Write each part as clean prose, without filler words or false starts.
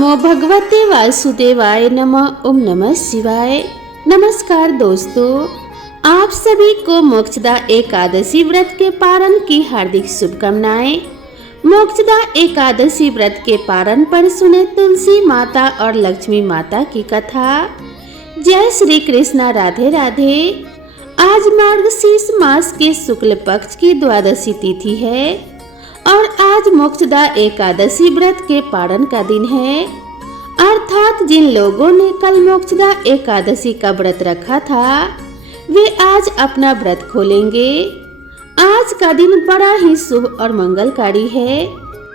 नमो भगवते वासुदेवाय नमः। ओम नमः शिवाय। नमस्कार दोस्तों, आप सभी को मोक्षदा एकादशी व्रत के पारण की हार्दिक शुभकामनाएं। मोक्षदा एकादशी व्रत के पारण पर सुने तुलसी माता और लक्ष्मी माता की कथा। जय श्री कृष्णा, राधे राधे। आज मार्गशीर्ष मास के शुक्ल पक्ष की द्वादशी तिथि है और आज मोक्षदा एकादशी व्रत के पारण का दिन है। अर्थात जिन लोगों ने कल मोक्षदा एकादशी का व्रत रखा था वे आज अपना व्रत खोलेंगे। आज का दिन बड़ा ही शुभ और मंगलकारी है।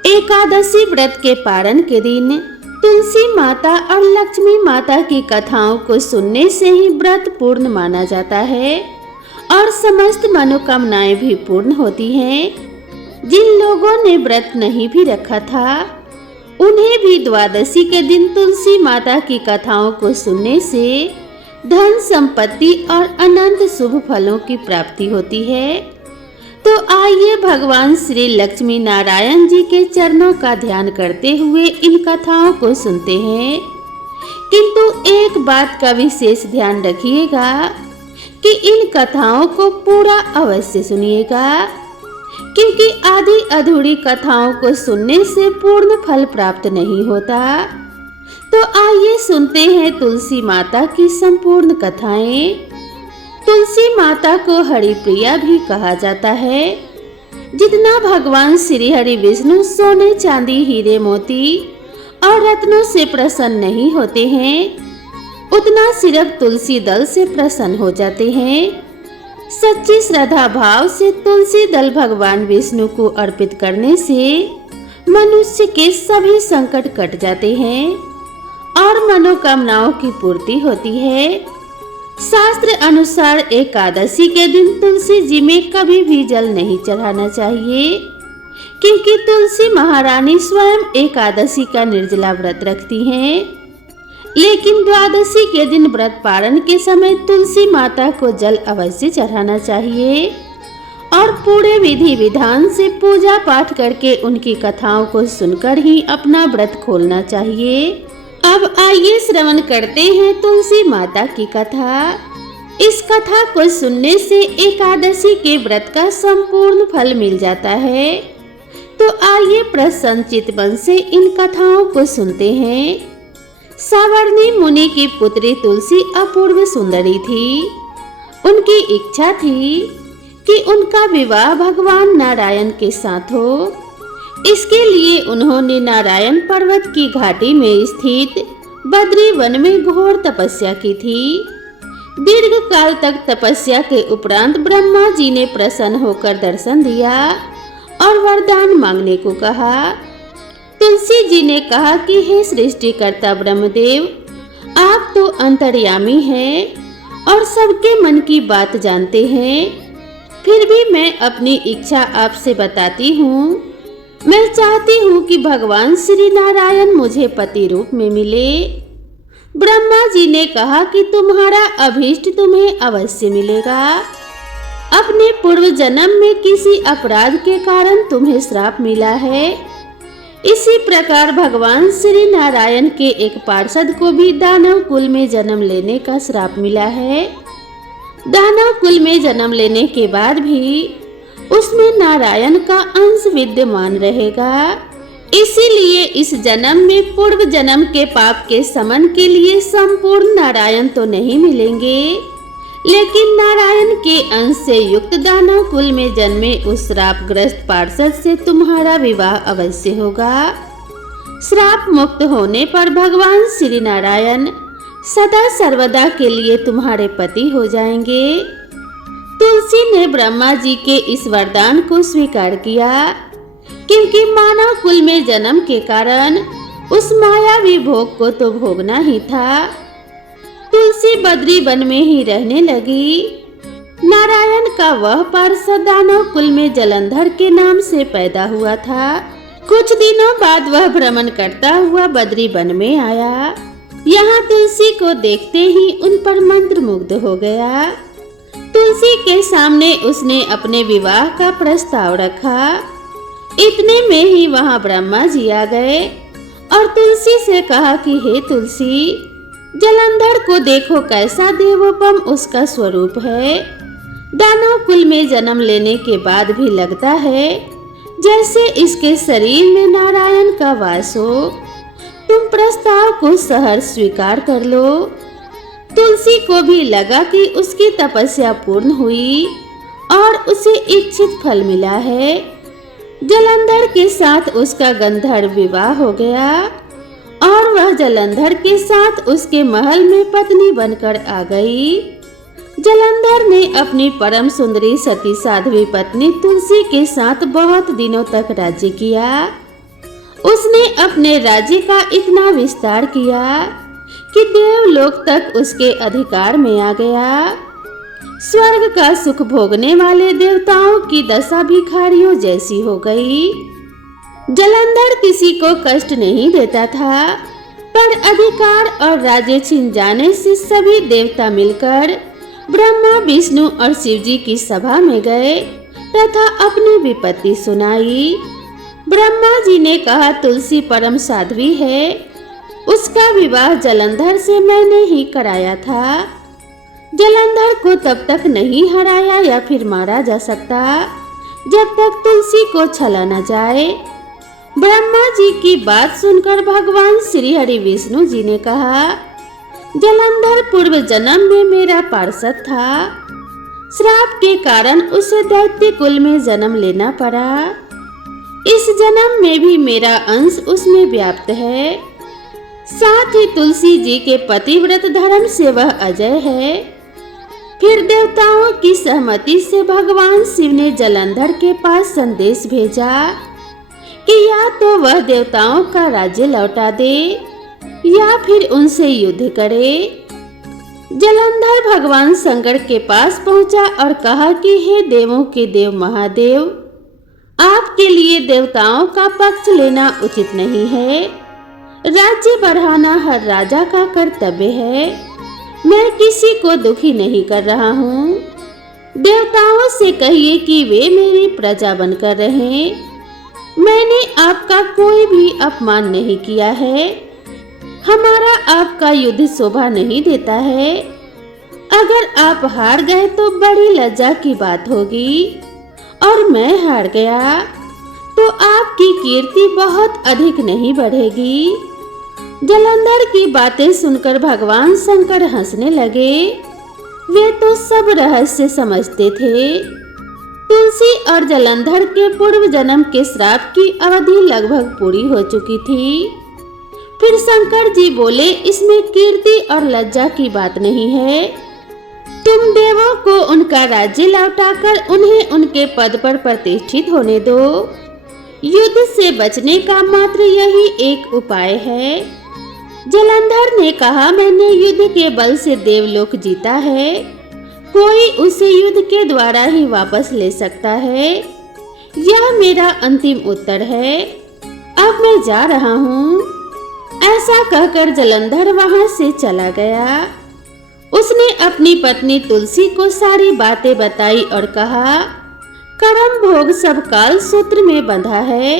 एकादशी व्रत के पारण के दिन तुलसी माता और लक्ष्मी माता की कथाओं को सुनने से ही व्रत पूर्ण माना जाता है और समस्त मनोकामनाएं भी पूर्ण होती हैं। जिन लोगों ने व्रत नहीं भी रखा था उन्हें भी द्वादशी के दिन तुलसी माता की कथाओं को सुनने से धन संपत्ति और अनंत शुभ फलों की प्राप्ति होती है। तो आइए भगवान श्री लक्ष्मी नारायण जी के चरणों का ध्यान करते हुए इन कथाओं को सुनते हैं। किंतु एक बात का विशेष ध्यान रखिएगा कि इन कथाओं को पूरा अवश्य सुनिएगा, क्योंकि आधी अधूरी कथाओं को सुनने से पूर्ण फल प्राप्त नहीं होता। तो आइए सुनते हैं तुलसी माता की संपूर्ण कथाएं। तुलसी माता को हरिप्रिया भी कहा जाता है। जितना भगवान श्री हरि विष्णु सोने चांदी हीरे मोती और रत्नों से प्रसन्न नहीं होते हैं, उतना सिर्फ तुलसी दल से प्रसन्न हो जाते हैं। सच्ची श्रद्धा भाव से तुलसी दल भगवान विष्णु को अर्पित करने से मनुष्य के सभी संकट कट जाते हैं और मनोकामनाओं की पूर्ति होती है। शास्त्र अनुसार एकादशी के दिन तुलसी जी में कभी भी जल नहीं चढ़ाना चाहिए, क्योंकि तुलसी महारानी स्वयं एकादशी का निर्जला व्रत रखती हैं। लेकिन द्वादशी के दिन व्रत पारण के समय तुलसी माता को जल अवश्य चढ़ाना चाहिए और पूरे विधि विधान से पूजा पाठ करके उनकी कथाओं को सुनकर ही अपना व्रत खोलना चाहिए। अब आइए श्रवण करते हैं तुलसी माता की कथा। इस कथा को सुनने से एकादशी के व्रत का संपूर्ण फल मिल जाता है। तो आइए प्रसन्न चित्त मन से इन कथाओं को सुनते हैं। सावर्णी मुनि की पुत्री तुलसी अपूर्व सुंदरी थी। उनकी इच्छा थी कि उनका विवाह भगवान नारायण के साथ हो। इसके लिए उन्होंने नारायण पर्वत की घाटी में स्थित बद्री वन में घोर तपस्या की थी। दीर्घ काल तक तपस्या के उपरांत ब्रह्मा जी ने प्रसन्न होकर दर्शन दिया और वरदान मांगने को कहा। तुलसी जी ने कहा कि हे सृष्टिकर्ता ब्रह्मदेव, आप तो अंतर्यामी हैं और सबके मन की बात जानते हैं। फिर भी मैं अपनी इच्छा आपसे बताती हूँ। मैं चाहती हूँ कि भगवान श्री नारायण मुझे पति रूप में मिले। ब्रह्मा जी ने कहा कि तुम्हारा अभीष्ट तुम्हें अवश्य मिलेगा। अपने पूर्व जन्म में किसी अपराध के कारण तुम्हें श्राप मिला है। इसी प्रकार भगवान श्री नारायण के एक पार्षद को भी दानव कुल में जन्म लेने का श्राप मिला है। दानव कुल में जन्म लेने के बाद भी उसमें नारायण का अंश विद्यमान रहेगा। इसीलिए इस जन्म में पूर्व जन्म के पाप के शमन के लिए संपूर्ण नारायण तो नहीं मिलेंगे, लेकिन नारायण के अंश से युक्त दानव कुल में जन्मे उस श्रापग्रस्त पार्षद से तुम्हारा विवाह अवश्य होगा। श्राप मुक्त होने पर भगवान श्री नारायण सदा सर्वदा के लिए तुम्हारे पति हो जाएंगे। तुलसी ने ब्रह्मा जी के इस वरदान को स्वीकार किया, क्योंकि मानव कुल में जन्म के कारण उस मायावी भोग को तो भोगना ही था। तुलसी बद्री वन में ही रहने लगी। नारायण का वह पार्षद दानव कुल में जलंधर के नाम से पैदा हुआ था। कुछ दिनों बाद वह भ्रमण करता हुआ बद्री वन में आया। यहाँ तुलसी को देखते ही उन पर मंत्र मुग्ध हो गया। तुलसी के सामने उसने अपने विवाह का प्रस्ताव रखा। इतने में ही वहाँ ब्रह्मा जी आ गए और तुलसी से कहा कि हे तुलसी, जलंधर को देखो कैसा देवोपम उसका स्वरूप है। दानव कुल में जन्म लेने के बाद भी लगता है जैसे इसके शरीर में नारायण का वास हो। तुम प्रस्ताव को सहर्ष स्वीकार कर लो। तुलसी को भी लगा कि उसकी तपस्या पूर्ण हुई और उसे इच्छित फल मिला है। जलंधर के साथ उसका गंधर्व विवाह हो गया और वह जलंधर के साथ उसके महल में पत्नी बनकर आ गई। जलंधर ने अपनी परम सुंदरी सती साध्वी पत्नी तुलसी के साथ बहुत दिनों तक राज्य किया। उसने अपने राज्य का इतना विस्तार किया कि देवलोक तक उसके अधिकार में आ गया। स्वर्ग का सुख भोगने वाले देवताओं की दशा भिखारियों जैसी हो गई। जलंधर किसी को कष्ट नहीं देता था, पर अधिकार और राज्य छिन जाने से सभी देवता मिलकर ब्रह्मा, विष्णु और शिव जी की सभा में गए तथा अपनी विपत्ति सुनाई। ब्रह्मा जी ने कहा, तुलसी परम साध्वी है, उसका विवाह जलंधर से मैंने ही कराया था। जलंधर को तब तक नहीं हराया या फिर मारा जा सकता जब तक तुलसी को छला न जाए। ब्रह्मा जी की बात सुनकर भगवान श्री हरि विष्णु जी ने कहा, जलंधर पूर्व जन्म में मेरा पार्षद था। श्राप के कारण उसे दैत्य कुल में जन्म लेना पड़ा। इस जन्म में भी मेरा अंश उसमें व्याप्त है। साथ ही तुलसी जी के पतिव्रत धर्म से वह अजय है। फिर देवताओं की सहमति से भगवान शिव ने जलंधर के पास संदेश भेजा कि या तो वह देवताओं का राज्य लौटा दे या फिर उनसे युद्ध करे। जलंधर भगवान शंकर के पास पहुंचा और कहा कि हे देवों के देव महादेव, आपके लिए देवताओं का पक्ष लेना उचित नहीं है। राज्य बढ़ाना हर राजा का कर्तव्य है। मैं किसी को दुखी नहीं कर रहा हूँ। देवताओं से कहिए कि वे मेरी प्रजा बनकर रहें। मैंने आपका कोई भी अपमान नहीं किया है। हमारा आपका युद्ध शोभा नहीं देता है। अगर आप हार गए तो बड़ी लज्जा की बात होगी, और मैं हार गया तो आपकी कीर्ति बहुत अधिक नहीं बढ़ेगी। जलंधर की बातें सुनकर भगवान शंकर हंसने लगे। वे तो सब रहस्य समझते थे। तुलसी और जलंधर के पूर्व जन्म के श्राप की अवधि लगभग पूरी हो चुकी थी। फिर शंकर जी बोले, इसमें कीर्ति और लज्जा की बात नहीं है। तुम देवों को उनका राज्य लौटाकर उन्हें उनके पद पर प्रतिष्ठित होने दो। युद्ध से बचने का मात्र यही एक उपाय है। जलंधर ने कहा, मैंने युद्ध के बल से देवलोक जीता है। कोई उसे युद्ध के द्वारा ही वापस ले सकता है। यह मेरा अंतिम उत्तर है। अब मैं जा रहा हूँ। ऐसा कहकर जलंधर वहां से चला गया। उसने अपनी पत्नी तुलसी को सारी बातें बताई और कहा, कर्म भोग सब काल सूत्र में बंधा है।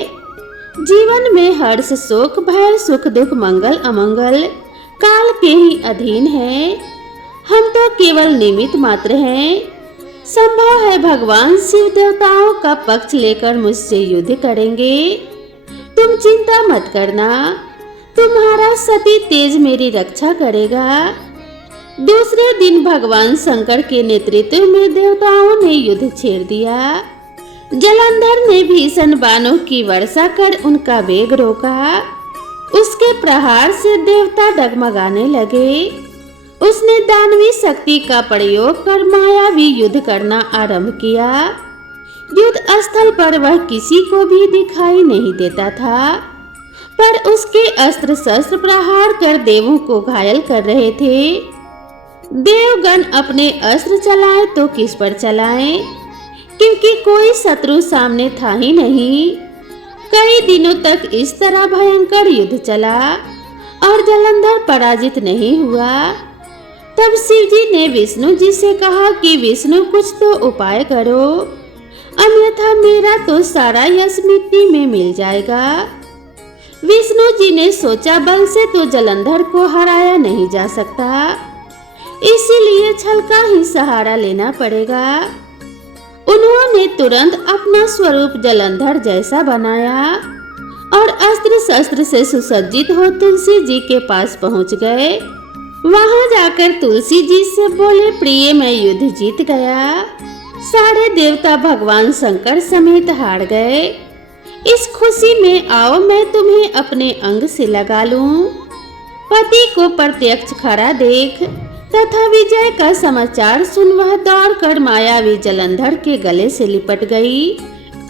जीवन में हर्ष सुख भय सुख दुख मंगल अमंगल काल के ही अधीन है। हम तो केवल निमित्त मात्र हैं। संभव है भगवान शिव देवताओं का पक्ष लेकर मुझसे युद्ध करेंगे। तुम चिंता मत करना, तुम्हारा सती तेज मेरी रक्षा करेगा। दूसरे दिन भगवान शंकर के नेतृत्व में देवताओं ने युद्ध छेड़ दिया। जलंधर ने भीषण बाणों की वर्षा कर उनका वेग रोका। उसके प्रहार से देवता डगमगाने लगे। उसने दानवी शक्ति का प्रयोग कर मायावी युद्ध करना आरंभ किया। युद्ध स्थल पर वह किसी को भी दिखाई नहीं देता था, पर उसके अस्त्र शस्त्र प्रहार कर देवों को घायल कर रहे थे। देवगण अपने अस्त्र चलाएं तो किस पर चलाएं, क्योंकि कोई शत्रु सामने था ही नहीं। कई दिनों तक इस तरह भयंकर युद्ध चला और जलंधर पराजित नहीं हुआ। तब शिव जी ने विष्णु जी से कहा कि विष्णु कुछ तो उपाय करो, अन्यथा मेरा तो सारा यश मिट्टी में मिल जाएगा। विष्णु जी ने सोचा बल से तो जलंधर को हराया नहीं जा सकता, इसीलिए छल का ही सहारा लेना पड़ेगा। उन्होंने तुरंत अपना स्वरूप जलंधर जैसा बनाया और अस्त्र शस्त्र से सुसज्जित हो तुलसी जी के पास पहुंच गए। वहां जाकर तुलसी जी से बोले, प्रिय मैं युद्ध जीत गया। सारे देवता भगवान शंकर समेत हार गए। इस खुशी में आओ मैं तुम्हें अपने अंग से लगा लूं। पति को प्रत्यक्ष खड़ा देख तथा विजय का समाचार सुन वह दौड़कर मायावी जलंधर के गले से लिपट गई।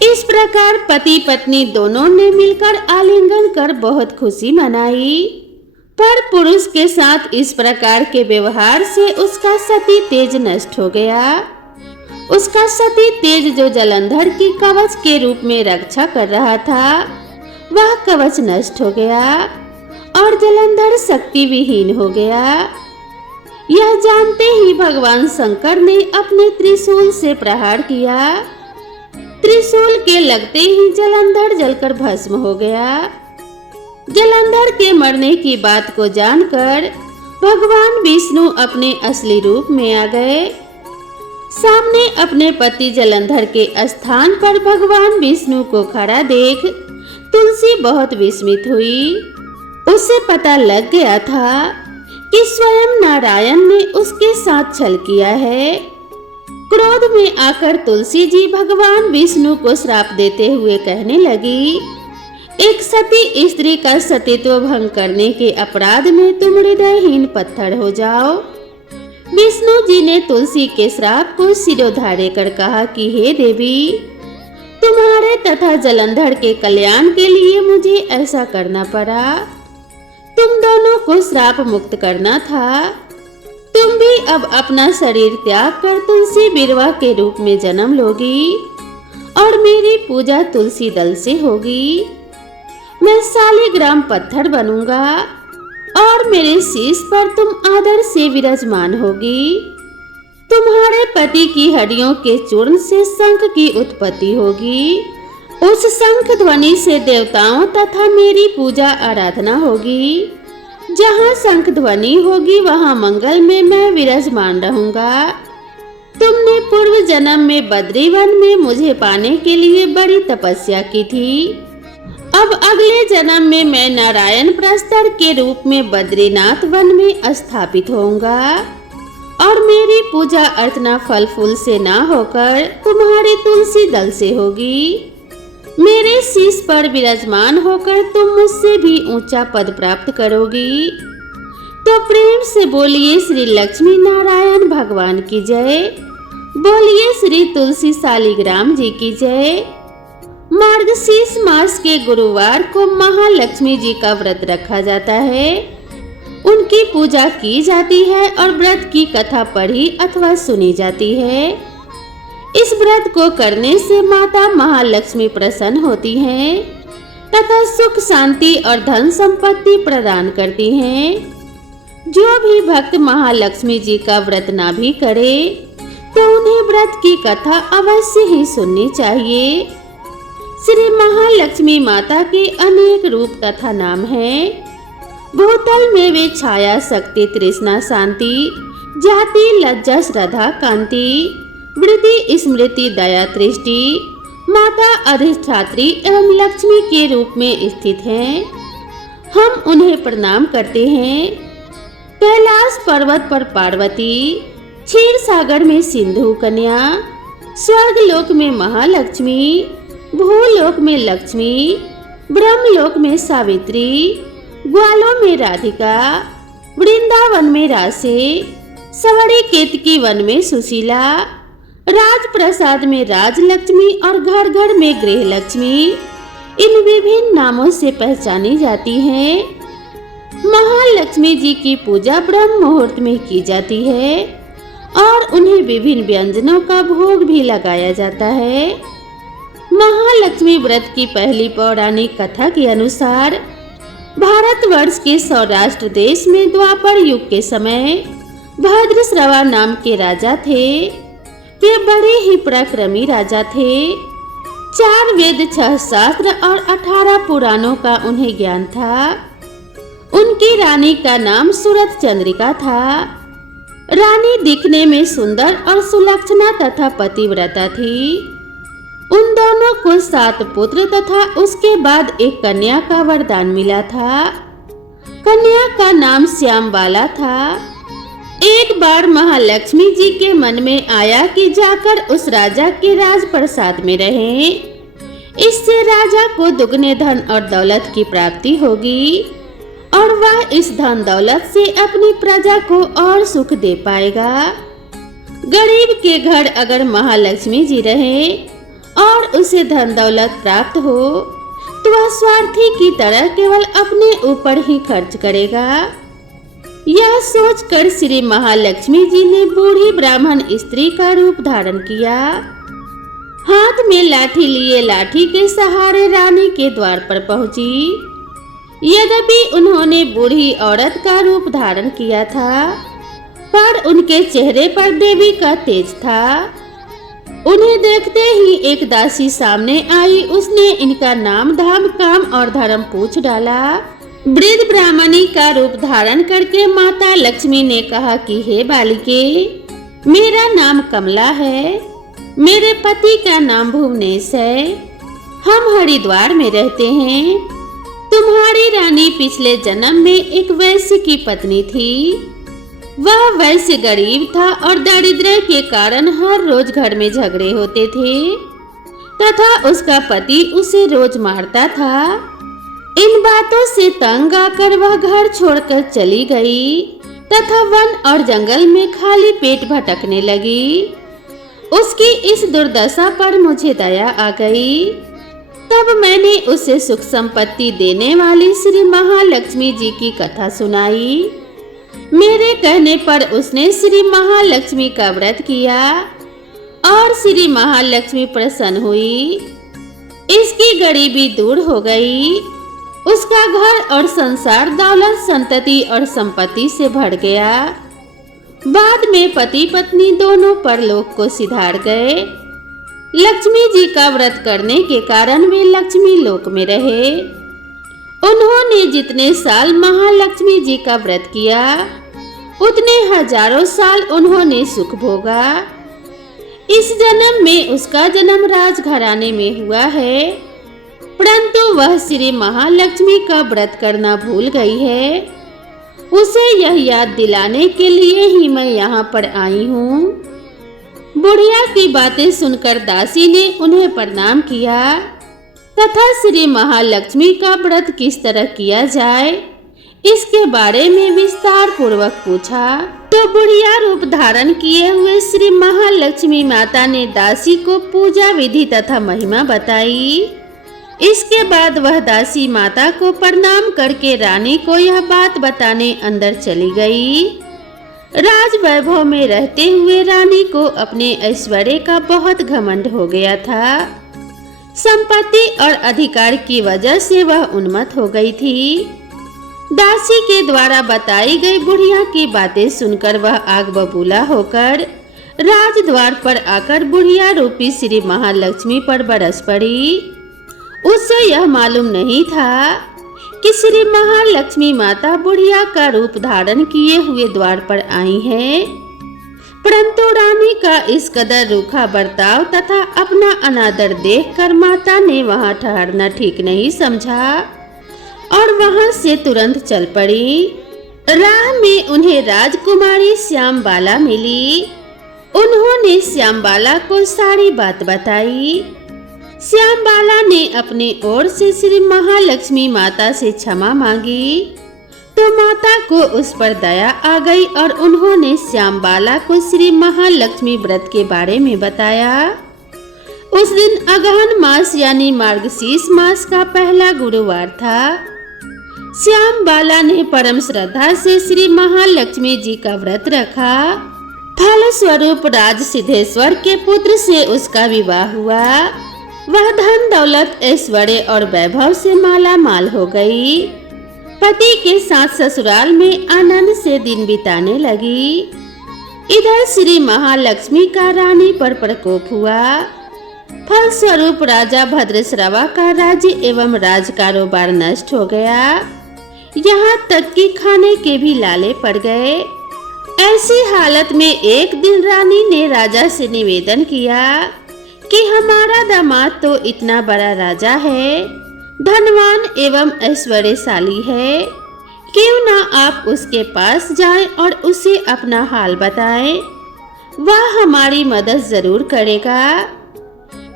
इस प्रकार पति पत्नी दोनों ने मिलकर आलिंगन कर बहुत खुशी मनाई। पर पुरुष के साथ इस प्रकार के व्यवहार से उसका सती तेज नष्ट हो गया। उसका सती तेज जो जलंधर की कवच के रूप में रक्षा कर रहा था, वह कवच नष्ट हो गया और जलंधर शक्ति विहीन हो गया। यह जानते ही भगवान शंकर ने अपने त्रिशूल से प्रहार किया। त्रिशूल के लगते ही जलंधर जलकर भस्म हो गया। जलंधर के मरने की बात को जानकर भगवान विष्णु अपने असली रूप में आ गए। सामने अपने पति जलंधर के स्थान पर भगवान विष्णु को खड़ा देख तुलसी बहुत विस्मित हुई। उसे पता लग गया था कि स्वयं नारायण ने उसके साथ छल किया है। क्रोध में आकर तुलसी जी भगवान विष्णु को श्राप देते हुए कहने लगी, एक सती स्त्री का सतीत्व भंग करने के अपराध में तुम हृदयहीन पत्थर हो जाओ। विष्णु जी ने तुलसी के श्राप को सिरोधार्य कर कहा कि हे देवी, तुम्हारे तथा जलंधर के कल्याण के लिए मुझे ऐसा करना पड़ा। तुम दोनों को श्राप मुक्त करना था। तुम भी अब अपना शरीर त्याग कर तुलसी बिरवा के रूप में जन्म लोगी और मेरी पूजा तुलसी दल से होगी। मैं शालिग्राम पत्थर बनूंगा और मेरे शीश पर तुम आदर से विराजमान होगी। तुम्हारे पति की हड्डियों के चूर्ण से शंख की उत्पत्ति होगी। उस शंख ध्वनि से देवताओं तथा मेरी पूजा आराधना होगी। जहाँ शंख ध्वनि होगी वहाँ मंगल में मैं विराजमान रहूंगा। तुमने पूर्व जन्म में बद्रीवन में मुझे पाने के लिए बड़ी तपस्या की थी। अब अगले जन्म में मैं नारायण प्रस्तर के रूप में बद्रीनाथ वन में स्थापित होऊंगा और मेरी पूजा अर्चना फल फूल से ना होकर तुम्हारे तुलसी दल से होगी। मेरे शीश पर विराजमान होकर तुम मुझसे भी ऊंचा पद प्राप्त करोगी। तो प्रेम से बोलिए श्री लक्ष्मी नारायण भगवान की जय। बोलिए श्री तुलसी शालिग्राम जी की जय। मार्गशीर्ष मास के गुरुवार को महालक्ष्मी जी का व्रत रखा जाता है। उनकी पूजा की जाती है और व्रत की कथा पढ़ी अथवा सुनी जाती है। इस व्रत को करने से माता महालक्ष्मी प्रसन्न होती हैं तथा सुख शांति और धन संपत्ति प्रदान करती हैं। जो भी भक्त महालक्ष्मी जी का व्रत ना भी करे तो उन्हें व्रत की कथा अवश्य ही सुननी चाहिए। श्री महालक्ष्मी माता के अनेक रूप तथा नाम हैं। भूतल में वे छाया, शक्ति, तृष्णा, शांति, जाति, लज्जा, श्रद्धा, कांति, वृद्धि, स्मृति, दया, दृष्टि, माता अधिष्ठात्री एवं लक्ष्मी के रूप में स्थित हैं। हम उन्हें प्रणाम करते हैं। कैलाश पर्वत पर पार्वती, क्षीर सागर में सिंधु कन्या, स्वर्ग लोक में महालक्ष्मी, भूलोक में लक्ष्मी, ब्रह्मलोक में सावित्री, ग्वालों में राधिका, वृंदावन में रासे, सवड़ी केतकी वन में सुशीला, राजप्रसाद में राजलक्ष्मी और घर घर में गृह लक्ष्मी इन विभिन्न नामों से पहचानी जाती हैं। महालक्ष्मी जी की पूजा ब्रह्म मुहूर्त में की जाती है और उन्हें विभिन्न व्यंजनों का भोग भी लगाया जाता है। महालक्ष्मी व्रत की पहली पौराणिक कथा के अनुसार भारतवर्ष के सौराष्ट्र देश में द्वापर युग के समय भद्रश्रवा नाम के राजा थे। वे बड़े ही पराक्रमी राजा थे। 4 वेद, 6 शास्त्र और 18 पुराणों का उन्हें ज्ञान था। उनकी रानी का नाम सूरत चंद्रिका था। रानी दिखने में सुंदर और सुलक्षणा तथा पतिव्रता थी। उन दोनों को 7 पुत्र तथा उसके बाद एक कन्या का वरदान मिला था। कन्या का नाम श्यामबाला था। एक बार महालक्ष्मी जी के मन में आया कि जाकर उस राजा के राजप्रसाद में रहें। इससे राजा को दुगने धन और दौलत की प्राप्ति होगी और वह इस धन दौलत से अपनी प्रजा को और सुख दे पाएगा। गरीब के घर अगर महालक्ष्मी जी रहे और उसे धन दौलत प्राप्त हो तो वह स्वार्थी की तरह केवल अपने ऊपर ही खर्च करेगा। यह सोचकर श्री महालक्ष्मी जी ने बूढ़ी ब्राह्मण स्त्री का रूप धारण किया। हाथ में लाठी लिए लाठी के सहारे रानी के द्वार पर पहुंची। यद्यपि उन्होंने बूढ़ी औरत का रूप धारण किया था, पर उनके चेहरे पर देवी का तेज था। उन्हें देखते ही एक दासी सामने आई। उसने इनका नाम, धाम, काम और धर्म पूछ डाला। वृद्ध ब्राह्मणी का रूप धारण करके माता लक्ष्मी ने कहा कि हे बालिके, मेरा नाम कमला है। मेरे पति का नाम भुवनेश है। हम हरिद्वार में रहते हैं। तुम्हारी रानी पिछले जन्म में एक वैश्य की पत्नी थी। वह वैश्य गरीब था और दारिद्र्य के कारण हर रोज घर में झगड़े होते थे तथा उसका पति उसे रोज मारता था। इन बातों से तंग आकर वह घर छोड़कर चली गई तथा वन और जंगल में खाली पेट भटकने लगी। उसकी इस दुर्दशा पर मुझे दया आ गई। तब मैंने उसे सुख संपत्ति देने वाली श्री महालक्ष्मी जी की कथा सुनाई। मेरे कहने पर उसने श्री महालक्ष्मी का व्रत किया और श्री महालक्ष्मी प्रसन्न हुई। इसकी गरीबी दूर हो गई। उसका घर और संसार दौलत, संतति और संपत्ति से भर गया। बाद में पति पत्नी दोनों परलोक को सिधार गए। लक्ष्मी जी का व्रत करने के कारण वे लक्ष्मी लोक में रहे। उन्होंने जितने साल महालक्ष्मी जी का व्रत किया उतने हजारों साल उन्होंने सुख भोगा। इस जन्म में उसका जन्म राजघराने में हुआ है, परंतु वह श्री महालक्ष्मी का व्रत करना भूल गई है। उसे यह याद दिलाने के लिए ही मैं यहाँ पर आई हूँ। बुढ़िया की बातें सुनकर दासी ने उन्हें प्रणाम किया तथा श्री महालक्ष्मी का व्रत किस तरह किया जाए इसके बारे में विस्तार पूर्वक पूछा। तो बुढ़िया रूप धारण किए हुए श्री महालक्ष्मी माता ने दासी को पूजा विधि तथा महिमा बताई। इसके बाद वह दासी माता को प्रणाम करके रानी को यह बात बताने अंदर चली गई। राज वैभव में रहते हुए रानी को अपने ऐश्वर्य का बहुत घमंड हो गया था। संपत्ति और अधिकार की वजह से वह उन्मत्त हो गई थी। दासी के द्वारा बताई गई बुढ़िया की बातें सुनकर वह आग बबूला होकर राजद्वार पर आकर बुढ़िया रूपी श्री महालक्ष्मी पर बरस पड़ी। उसे यह मालूम नहीं था कि श्री महालक्ष्मी माता बुढ़िया का रूप धारण किए हुए द्वार पर आई हैं, परंतु रानी का इस कदर रूखा बर्ताव तथा अपना अनादर देखकर माता ने वहां ठहरना ठीक नहीं समझा और वहां से तुरंत चल पड़ी। राह में उन्हें राजकुमारी श्यामबाला मिली। उन्होंने श्यामबाला को सारी बात बताई। श्यामबाला ने अपनी ओर से श्री महालक्ष्मी माता से क्षमा मांगी तो माता को उस पर दया आ गई और उन्होंने श्यामबाला को श्री महालक्ष्मी व्रत के बारे में बताया। उस दिन अगहन मास यानी मार्गशीर्ष मास का पहला गुरुवार था। श्यामबाला ने परम श्रद्धा से श्री महालक्ष्मी जी का व्रत रखा। फल स्वरूप राज सिद्धेश्वर के पुत्र से उसका विवाह हुआ। वह धन दौलत ऐश्वर्य और वैभव से माला माल हो गई। पति के साथ ससुराल में आनंद से दिन बिताने लगी। इधर श्री महालक्ष्मी का रानी पर प्रकोप हुआ। फलस्वरूप राजा भद्रश्रवा का राज्य एवं राज कारोबार नष्ट हो गया। यहाँ तक कि खाने के भी लाले पड़ गए। ऐसी हालत में एक दिन रानी ने राजा से निवेदन किया कि हमारा दामाद तो इतना बड़ा राजा है, धनवान एवं ऐश्वर्यशाली है, क्यों ना आप उसके पास जाएं और उसे अपना हाल बताएं, वह हमारी मदद जरूर करेगा।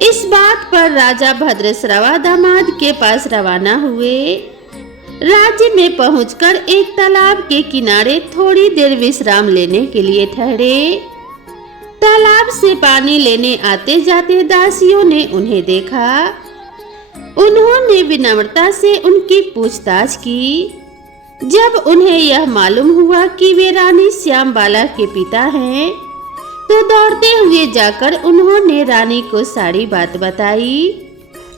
इस बात पर राजा भद्रश्रवा दामाद के पास रवाना हुए। राज्य में पहुंचकर एक तालाब के किनारे थोड़ी देर विश्राम लेने के लिए ठहरे। तालाब से पानी लेने आते जाते दासियों ने उन्हें देखा। उन्होंने विनम्रता से उनकी पूछताछ की। जब उन्हें यह मालूम हुआ कि वे रानी श्यामबाला के पिता हैं, तो दौड़ते हुए जाकर उन्होंने रानी को सारी बात बताई।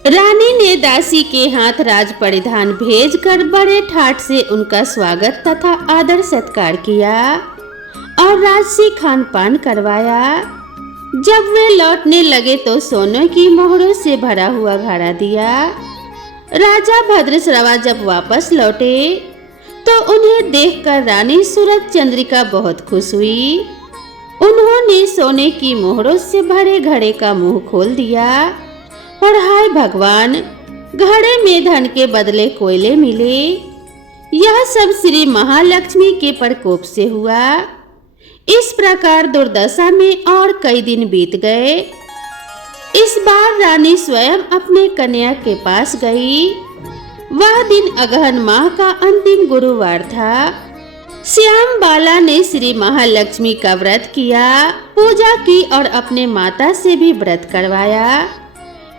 रानी ने दासी के हाथ राज परिधान भेजकर बड़े ठाट से उनका स्वागत तथा आदर सत्कार किया और राजसी खान पान करवाया। जब वे लौटने लगे तो सोने की मोहरों से भरा हुआ घड़ा दिया। राजा भद्रश्रवा जब वापस लौटे तो उन्हें देखकर रानी सूरज चंद्रिका बहुत खुश हुई। उन्होंने सोने की मोहरों से भरे घड़े का मुंह खोल दिया और हाय भगवान, घड़े में धन के बदले कोयले मिले। यह सब श्री महालक्ष्मी के प्रकोप से हुआ। इस प्रकार दुर्दशा में और कई दिन बीत गए। इस बार रानी स्वयं अपने कन्या के पास गई। वह दिन अगहन माह का अंतिम गुरुवार था। श्यामबाला ने श्री महालक्ष्मी का व्रत किया, पूजा की और अपने माता से भी व्रत करवाया।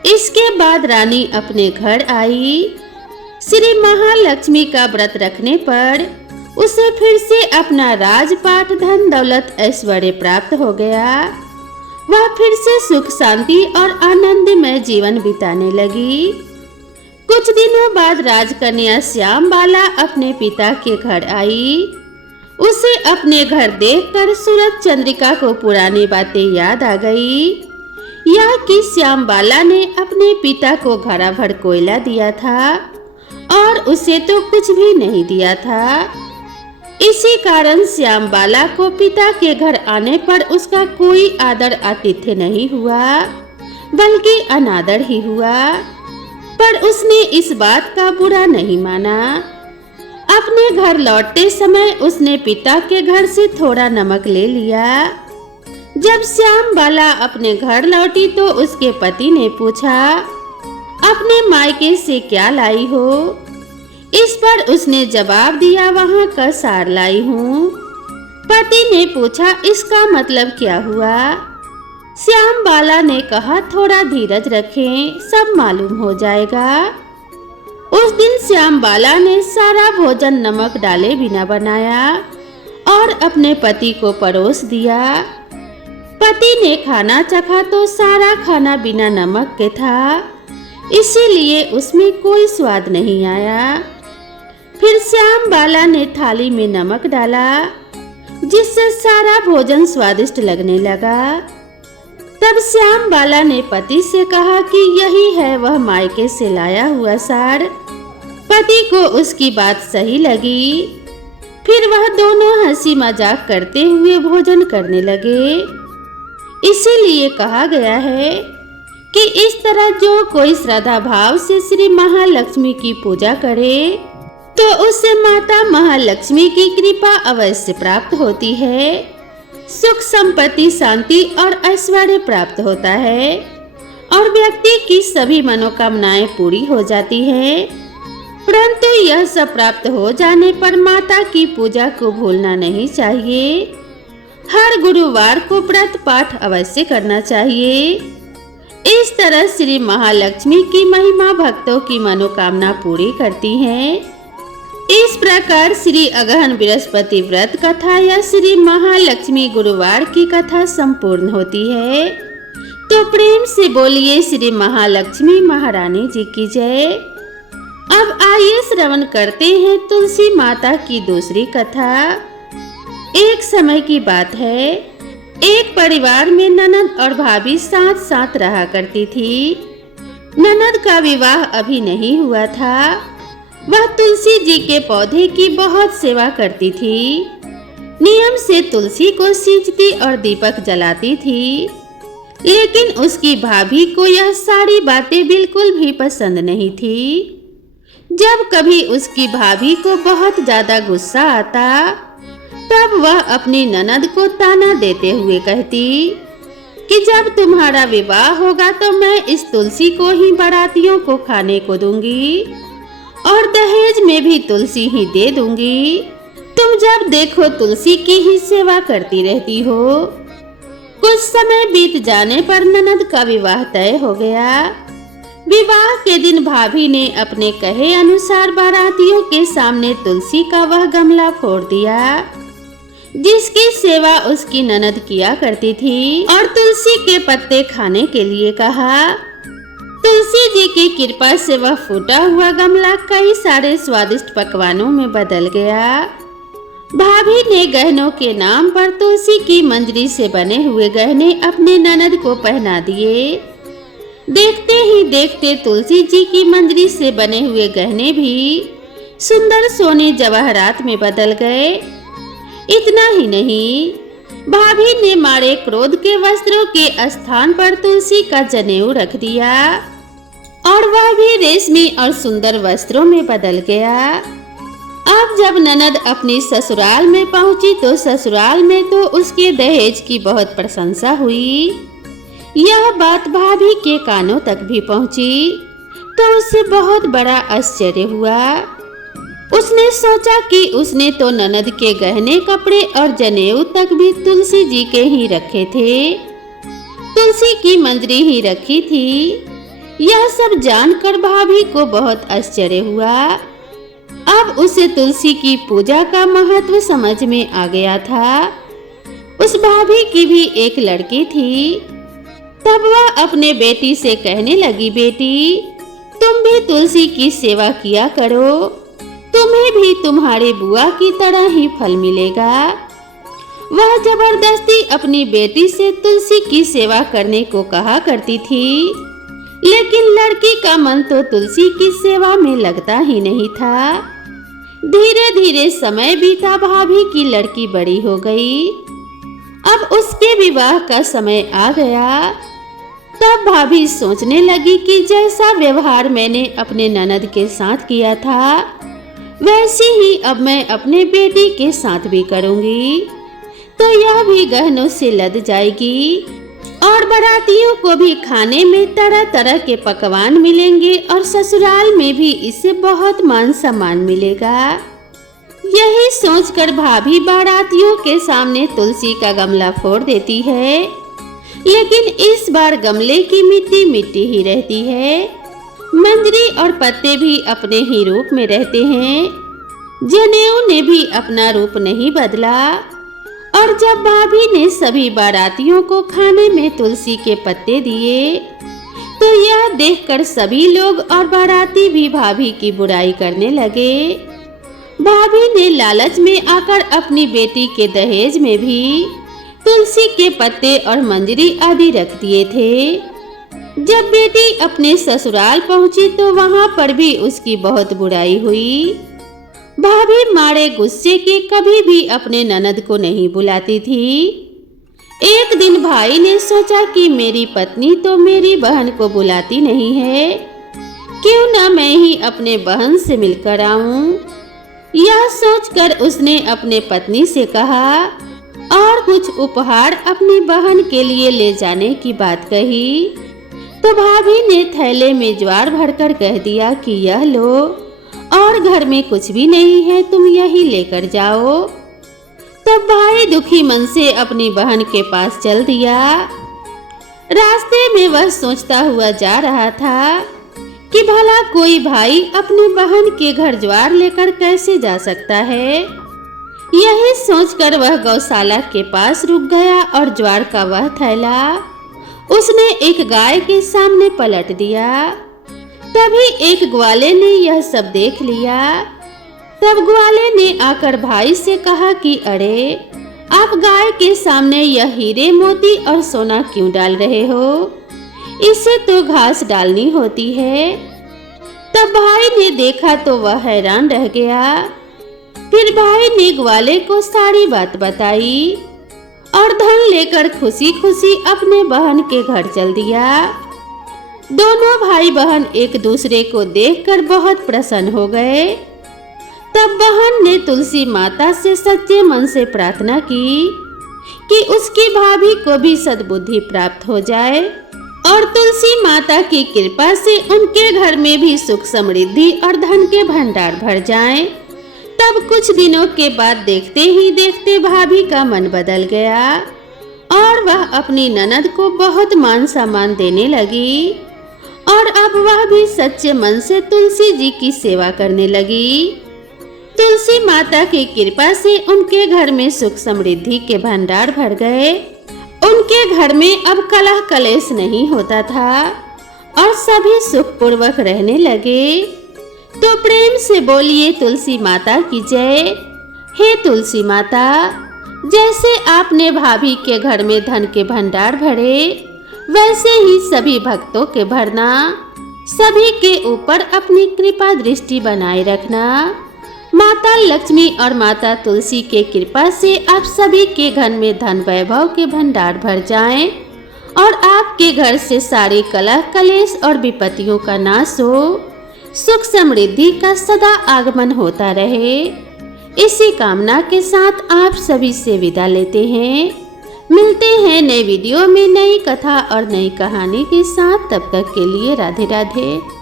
इसके बाद रानी अपने घर आई। श्री महालक्ष्मी का व्रत रखने पर उसे फिर से अपना राजपाट, धन दौलत, ऐश्वर्य प्राप्त हो गया। वह फिर से सुख शांति और आनंदमय जीवन बिताने लगी। कुछ दिनों बाद राजकन्या श्यामबाला अपने पिता के घर आई। उसे अपने घर देखकर सूरज चंद्रिका को पुरानी बातें याद आ गई। यह कि श्यामबाला ने अपने पिता को घड़ा भर कोयला दिया था और उसे तो कुछ भी नहीं दिया था। इसी कारण श्यामबाला को पिता के घर आने पर उसका कोई आदर आतिथ्य नहीं हुआ, बल्कि अनादर ही हुआ। पर उसने इस बात का बुरा नहीं माना। अपने घर लौटते समय उसने पिता के घर से थोड़ा नमक ले लिया। जब श्यामबाला अपने घर लौटी तो उसके पति ने पूछा, अपने मायके से क्या लाई हो? इस पर उसने जवाब दिया, वहां का सार लाई हूँ। पति ने पूछा, इसका मतलब क्या हुआ? श्यामबाला ने कहा, थोड़ा धीरज रखें, सब मालूम हो जाएगा। उस दिन श्यामबाला ने सारा भोजन नमक डाले बिना बनाया और अपने पति को परोस दिया। पति ने खाना चखा तो सारा खाना बिना नमक के था, इसीलिए उसमें कोई स्वाद नहीं आया। फिर श्यामबाला ने थाली में नमक डाला, जिससे सारा भोजन स्वादिष्ट लगने लगा। तब श्यामबाला ने पति से कहा कि यही है वह मायके से लाया हुआ सार। पति को उसकी बात सही लगी। फिर वह दोनों हंसी मजाक करते हुए भोजन करने लगे। इसीलिए कहा गया है कि इस तरह जो कोई श्रद्धा भाव से श्री महालक्ष्मी की पूजा करे तो उसे माता महालक्ष्मी की कृपा अवश्य प्राप्त होती है। सुख, संपत्ति, शांति और ऐश्वर्य प्राप्त होता है और व्यक्ति की सभी मनोकामनाएं पूरी हो जाती हैं। परंतु यह सब प्राप्त हो जाने पर माता की पूजा को भूलना नहीं चाहिए। हर गुरुवार को व्रत पाठ अवश्य करना चाहिए। इस तरह श्री महालक्ष्मी की महिमा भक्तों की मनोकामना पूरी करती है। इस प्रकार श्री अगहन बृहस्पति व्रत कथा या श्री महालक्ष्मी गुरुवार की कथा संपूर्ण होती है। तो प्रेम से बोलिए श्री महालक्ष्मी महारानी जी की जय। अब आइए श्रवण करते हैं तुलसी माता की दूसरी कथा। एक समय की बात है, एक परिवार में ननद और भाभी साथ साथ रहा करती थी। ननद का विवाह अभी नहीं हुआ था। वह तुलसी जी के पौधे की बहुत सेवा करती थी। नियम से तुलसी को सींचती और दीपक जलाती थी। लेकिन उसकी भाभी को यह सारी बातें बिल्कुल भी पसंद नहीं थी। जब कभी उसकी भाभी को बहुत ज्यादा गुस्सा आता, तब वह अपनी ननद को ताना देते हुए कहती कि जब तुम्हारा विवाह होगा तो मैं इस तुलसी को ही बारातियों को खाने को दूंगी और दहेज में भी तुलसी ही दे दूंगी। तुम जब देखो तुलसी की ही सेवा करती रहती हो। कुछ समय बीत जाने पर ननद का विवाह तय हो गया। विवाह के दिन भाभी ने अपने कहे अनुसार बारातियों के सामने तुलसी का वह गमला फोड़ दिया जिसकी सेवा उसकी ननद किया करती थी और तुलसी के पत्ते खाने के लिए कहा। तुलसी जी की कृपा से वह फूटा हुआ गमला कई सारे स्वादिष्ट पकवानों में बदल गया। भाभी ने गहनों के नाम पर तुलसी की मंजरी से बने हुए गहने अपने ननद को पहना दिए। देखते ही देखते तुलसी जी की मंजरी से बने हुए गहने भी सुंदर सोने जवाहरात में बदल गए। इतना ही नहीं, भाभी ने मारे क्रोध के वस्त्रों के स्थान पर तुलसी का जनेऊ रख दिया और वह भी रेशमी और सुंदर वस्त्रों में बदल गया। अब जब ननद अपनी ससुराल में पहुंची तो ससुराल में तो उसके दहेज की बहुत प्रशंसा हुई। यह बात भाभी के कानों तक भी पहुंची तो उसे बहुत बड़ा आश्चर्य हुआ। उसने सोचा कि उसने तो ननद के गहने कपड़े और जनेऊ तक भी तुलसी जी के ही रखे थे, तुलसी की मंजरी ही रखी थी। यह सब जानकर भाभी को बहुत आश्चर्य हुआ। अब उसे तुलसी की पूजा का महत्व समझ में आ गया था। उस भाभी की भी एक लड़की थी। तब वह अपने बेटी से कहने लगी, बेटी तुम भी तुलसी की सेवा किया करो, तुम्हें भी तुम्हारे बुआ की तरह ही फल मिलेगा। वह जबरदस्ती अपनी बेटी से तुलसी की सेवा करने को कहा करती थी, लेकिन लड़की का मन तो तुलसी की सेवा में लगता ही नहीं था। धीरे धीरे समय बीता, भाभी की लड़की बड़ी हो गई। अब उसके विवाह का समय आ गया। तब भाभी सोचने लगी कि जैसा व्यवहार मैंने अपने ननद के साथ किया था वैसे ही अब मैं अपने बेटी के साथ भी करूंगी, तो यह भी गहनों से लद जाएगी और बारातियों को भी खाने में तरह तरह के पकवान मिलेंगे और ससुराल में भी इससे बहुत मान सम्मान मिलेगा। यही सोचकर भाभी बारातियों के सामने तुलसी का गमला फोड़ देती है, लेकिन इस बार गमले की मिट्टी मिट्टी ही रहती है। मंजरी और पत्ते भी अपने ही रूप में रहते हैं। जनेऊ ने भी अपना रूप नहीं बदला। और जब भाभी ने सभी बारातियों को खाने में तुलसी के पत्ते दिए तो यह देखकर सभी लोग और बाराती भी भाभी की बुराई करने लगे। भाभी ने लालच में आकर अपनी बेटी के दहेज में भी तुलसी के पत्ते और मंजरी आदि रख दिए थे। जब बेटी अपने ससुराल पहुंची तो वहां पर भी उसकी बहुत बुराई हुई। भाभी मारे गुस्से की कभी भी अपने ननद को नहीं बुलाती थी। एक दिन भाई ने सोचा कि मेरी पत्नी तो मेरी बहन को बुलाती नहीं है, क्यों ना मैं ही अपने बहन से मिलकर आऊं। यह सोचकर उसने अपने पत्नी से कहा और कुछ उपहार अपनी बहन के लिए ले जाने की बात कही। तो भाभी ने थैले में ज्वार भरकर कह दिया कि यह लो और घर में कुछ भी नहीं है, तुम यही लेकर जाओ। तब भाई दुखी मन से अपनी बहन के पास चल दिया। रास्ते में वह सोचता हुआ जा रहा था कि भला कोई भाई अपनी बहन के घर ज्वार लेकर कैसे जा सकता है। यही सोचकर वह गौशाला के पास रुक गया और ज्वार का वह थैला उसने एक गाय के सामने पलट दिया। तभी एक ग्वाले ने यह सब देख लिया। तब ग्वाले ने आकर भाई से कहा कि अरे आप गाय के सामने यह हीरे मोती और सोना क्यों डाल रहे हो? इसे तो घास डालनी होती है। तब भाई ने देखा तो वह हैरान रह गया। फिर भाई ने ग्वाले को सारी बात बताई और धन लेकर खुशी खुशी अपने बहन के घर चल दिया। दोनों भाई बहन एक दूसरे को देखकर बहुत प्रसन्न हो गए। तब बहन ने तुलसी माता से सच्चे मन से प्रार्थना की कि उसकी भाभी को भी सद्बुद्धि प्राप्त हो जाए और तुलसी माता की कृपा से उनके घर में भी सुख समृद्धि और धन के भंडार भर जाएं। तब कुछ दिनों के बाद देखते ही देखते भाभी का मन बदल गया और वह अपनी ननद को बहुत मान सम्मान देने लगी और अब वह भी सच्चे मन से तुलसी जी की सेवा करने लगी। तुलसी माता की कृपा से उनके घर में सुख समृद्धि के भंडार भर गए। उनके घर में अब कलह कलेश नहीं होता था और सभी सुखपूर्वक रहने लगे। तो प्रेम से बोलिए तुलसी माता की जय। हे तुलसी माता, जैसे आपने भाभी के घर में धन के भंडार भरे, वैसे ही सभी भक्तों के भरना। सभी के ऊपर अपनी कृपा दृष्टि बनाए रखना। माता लक्ष्मी और माता तुलसी के कृपा से आप सभी के घर में धन वैभव के भंडार भर जाएं और आपके घर से सारी कलह कलेश और विपत्तियों का नाश हो, सुख समृद्धि का सदा आगमन होता रहे। इसी कामना के साथ आप सभी से विदा लेते हैं। मिलते हैं नए वीडियो में नई कथा और नई कहानी के साथ। तब तक के लिए राधे राधे।